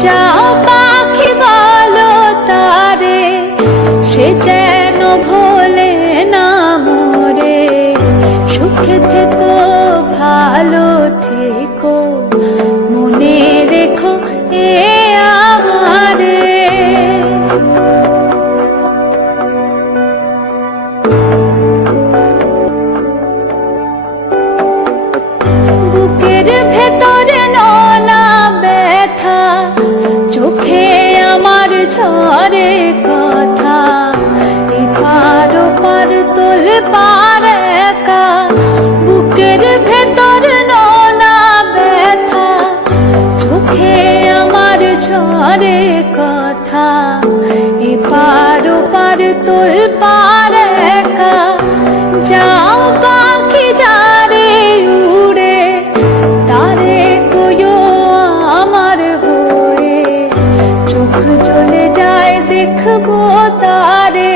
যাও পাখি বলো তারে, সে যেন ভোলে না মোরে। সুখে থেকো ভালো থেকো, মনে রেখো এ আমারে। বুকের ভেতরে নোনা ব্যথা, চোখে আমার ঝরে কথা। এপার ওপার তোল পার একা, বুকের ভেতর নোনা ব্যথা, চোখে আমার ঝরে কথা। এপার ওপার তোল পার একা, যাও পাখি যারে উড়ে, তারে কইও আমার হয়ে। চোখ চলে যায় দেখবো তারে,